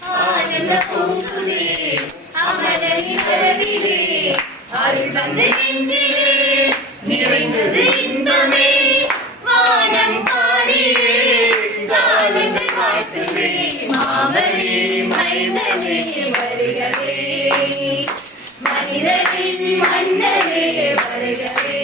ஆனந்த பூங்குதே அமரனின் அழகிலே அருள் வந்து நெஞ்சிலே நிறைந்தது இன்பமே வானம் பாடியே காலங்கள் வாழ்த்துவே மாமனே மைந்தனே வருகவே மனிதனின் மன்னனே வருகவே